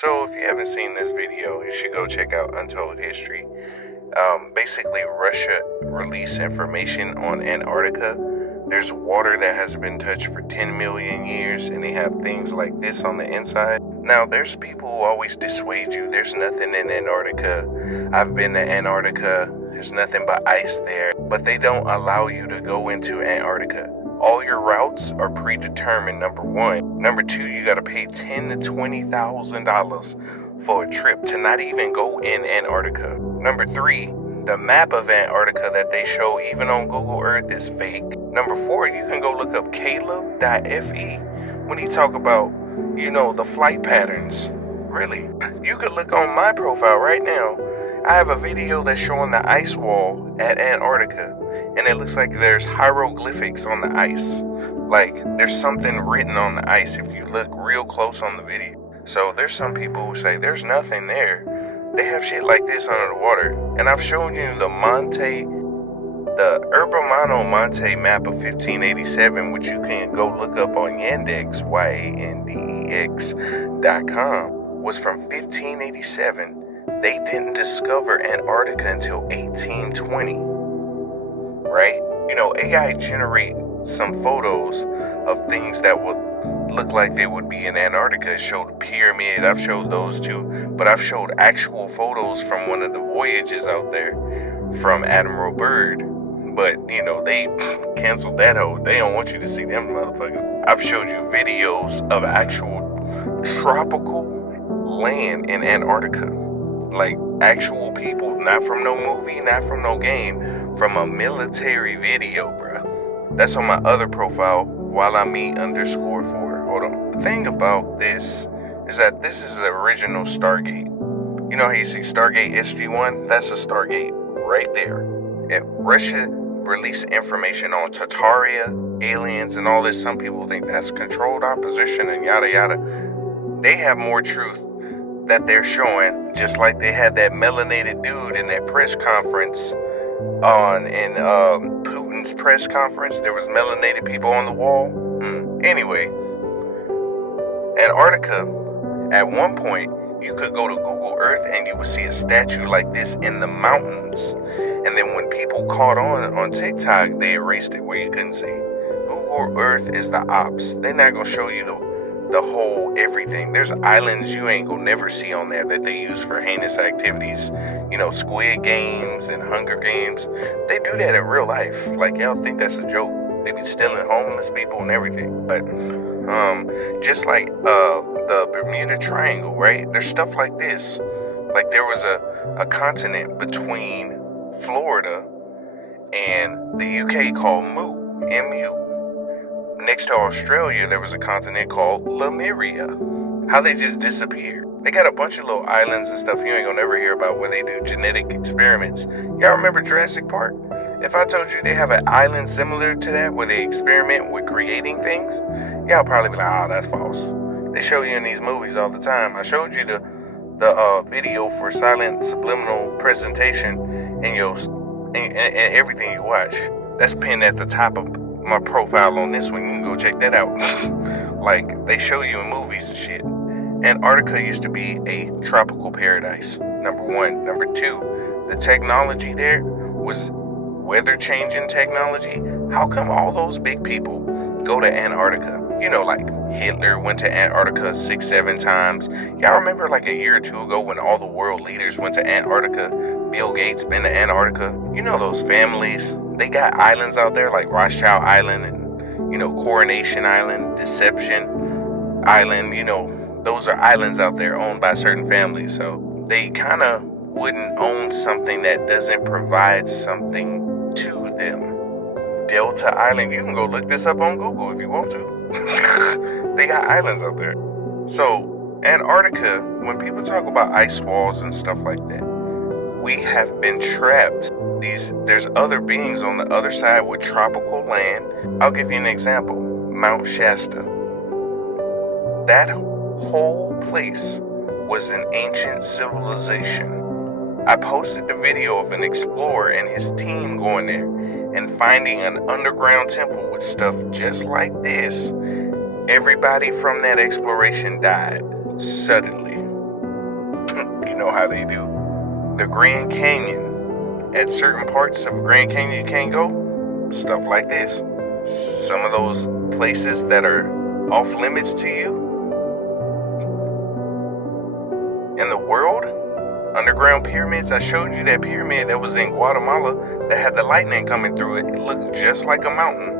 So if you haven't seen this video, you should go check out Untold History. Basically, Russia released information on Antarctica. There's water that hasn't been touched for 10 million years, and they have things like this on the inside. Now, there's people who always dissuade you. There's nothing in Antarctica. I've been to Antarctica. There's nothing but ice there. But they don't allow you to go into Antarctica. All your routes are predetermined, number one. Number two, you gotta pay $10,000 to $20,000 for a trip to not even go in Antarctica. Number three, the map of Antarctica that they show even on Google Earth is fake. Number four, you can go look up Caleb.fe when he talk about, the flight patterns. Really, you could look on my profile right now. I have a video that's showing the ice wall at Antarctica, and it looks like there's hieroglyphics on the ice. Like there's something written on the ice if you look real close on the video. So there's some people who say there's nothing there. They have shit like this under the water. And I've shown you the Urbano Monte map of 1587, which you can go look up on Yandex, YANDEX.com, was from 1587. They didn't discover Antarctica until 1820, right? AI generate some photos of things that would look like they would be in Antarctica. It showed a pyramid. I've showed those too, but I've showed actual photos from one of the voyages out there from Admiral Byrd. But, they canceled that whole. They don't want you to see them motherfuckers. I've showed you videos of actual tropical land in Antarctica. Like actual people, not from no movie, not from no game, from a military video, bruh. That's on my other profile, WhileIMe_4. Hold on. The thing about this is that this is the original Stargate. You know how you see Stargate SG-1? That's a Stargate right there. If Russia released information on Tartaria, aliens, and all this, some people think that's controlled opposition and yada yada. They have more truth that they're showing, just like they had that melanated dude in that press conference in Putin's press conference. There was melanated people on the wall. Anyway, Antarctica, at one point, you could go to Google Earth and you would see a statue like this in the mountains. And then when people caught on TikTok, they erased it where you couldn't see. Google Earth is the ops. They're not gonna show you the whole everything. There's islands you ain't gonna never see on there that they use for heinous activities. Squid Games and Hunger Games. They do that in real life. Like, y'all think that's a joke. They be stealing homeless people and everything. But just like the Bermuda Triangle, right? There's stuff like this. Like there was a continent between Florida and the UK called MU. Next to Australia, there was a continent called Lemuria. How they just disappeared. They got a bunch of little islands and stuff you ain't gonna never hear about where they do genetic experiments. Y'all remember Jurassic Park? If I told you they have an island similar to that where they experiment with creating things, y'all probably be like, that's false. They show you in these movies all the time. I showed you the video for silent subliminal presentation and everything you watch. That's pinned at the top of my profile on this one. You can go check that out. Like they show you in movies and shit. Antarctica used to be a tropical paradise, number one. Number two, the technology there was weather changing technology. How come all those big people go to Antarctica? Like Hitler went to Antarctica 6-7 times. Y'all remember like a year or two ago when all the world leaders went to Antarctica? Bill Gates been to Antarctica. Those families, they got islands out there like Rothschild Island and, Coronation Island, Deception Island. Those are islands out there owned by certain families. So they kind of wouldn't own something that doesn't provide something to them. Delta Island, you can go look this up on Google if you want to. They got islands out there. So Antarctica, when people talk about ice walls and stuff like that, we have been trapped. There's other beings on the other side with tropical land. I'll give you an example. Mount Shasta. That whole place was an ancient civilization. I posted the video of an explorer and his team going there and finding an underground temple with stuff just like this. Everybody from that exploration died suddenly. know how they do. The Grand Canyon. At certain parts of Grand Canyon you can't go. Stuff like this. Some of those places that are off limits to you in the world. Underground pyramids. I showed you that pyramid that was in Guatemala that had the lightning coming through it. It looked just like a mountain.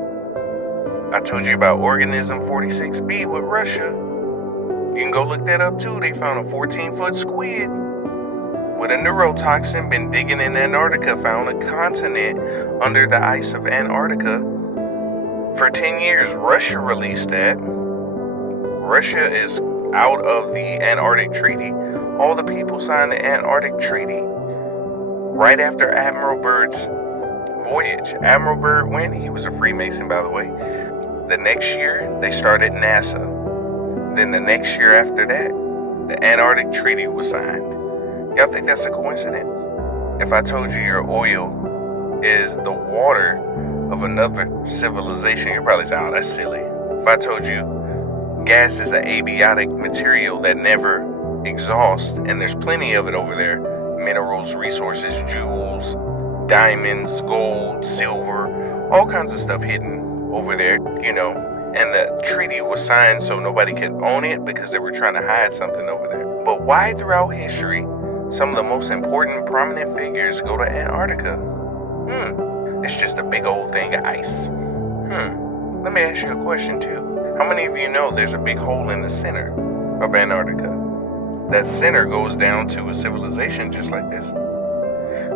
I told you about organism 46b with Russia. You can go look that up too. They found a 14-foot squid with a neurotoxin, been digging in Antarctica, found a continent under the ice of Antarctica for 10 years. Russia released that. Russia is out of the Antarctic Treaty. All the people signed the Antarctic Treaty right after Admiral Byrd's voyage. Admiral Byrd went, he was a Freemason, by the way. The next year, they started NASA. Then the next year after that, the Antarctic Treaty was signed. Y'all think that's a coincidence? If I told you your oil is the water of another civilization, you'd probably say, oh, that's silly. If I told you gas is an abiotic material that never exhausts, and there's plenty of it over there, minerals, resources, jewels, diamonds, gold, silver, all kinds of stuff hidden over there, you know, and the treaty was signed so nobody could own it because they were trying to hide something over there. But why throughout history some of the most important prominent figures go to Antarctica? It's just a big old thing of ice. Let me ask you a question too. How many of you know there's a big hole in the center of Antarctica? That center goes down to a civilization just like this.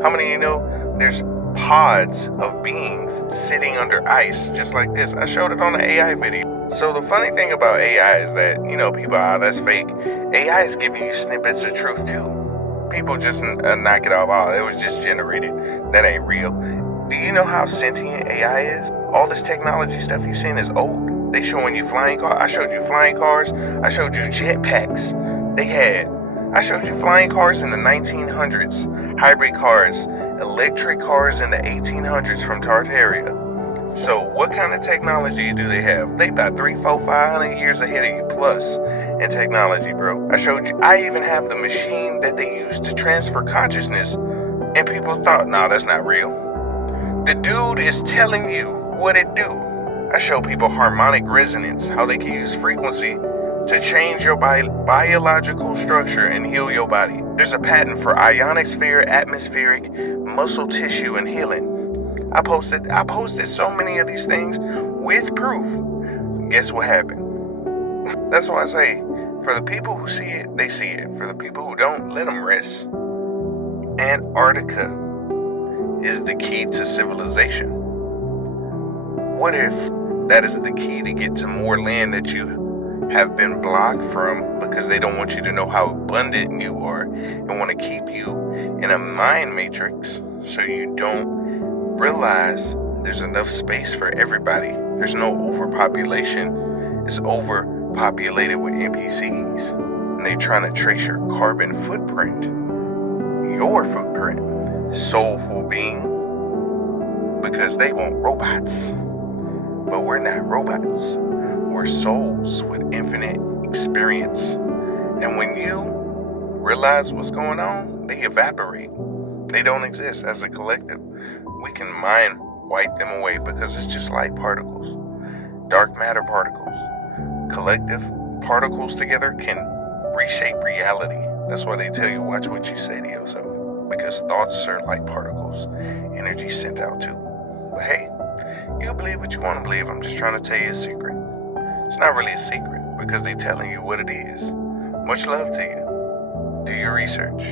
How many of you know there's pods of beings sitting under ice just like this? I showed it on the AI video. So the funny thing about AI is that, you know, people, that's fake. AI is giving you snippets of truth too. People just knock it off. Oh, it was just generated. That ain't real. Do you know how sentient AI is? All this technology stuff you've seen is old. They showing you flying cars. I showed you flying cars. I showed you jetpacks. I showed you flying cars in the 1900s, hybrid cars, electric cars in the 1800s from Tartaria. So what kind of technology do they have? They about 300, 400, 500 years ahead of you plus in technology, bro. I showed you, I even have the machine that they use to transfer consciousness, and people thought, no, that's not real. The dude is telling you what it do. I show people harmonic resonance, how they can use frequency to change your biological structure and heal your body. There's a patent for ionic sphere, atmospheric, muscle tissue, and healing. I posted so many of these things with proof. Guess what happened? That's why I say, for the people who see it, they see it. For the people who don't, let them rest. Antarctica is the key to civilization. What if that is the key to get to more land that you have been blocked from because they don't want you to know how abundant you are and want to keep you in a mind matrix so you don't realize there's enough space for everybody. There's no overpopulation. It's overpopulated with NPCs, and they're trying to trace your carbon footprint, your footprint, soulful being, because they want robots. But we're not robots. We're souls with infinite experience. And when you realize what's going on, they evaporate. They don't exist as a collective. We can mind wipe them away because it's just light particles, dark matter particles. Collective particles together can reshape reality. That's why they tell you watch what you say to yourself, because thoughts are like particles, energy sent out too. But hey, you believe what you want to believe. I'm just trying to tell you a secret. It's not really a secret because they're telling you what it is. Much love to you. Do your research.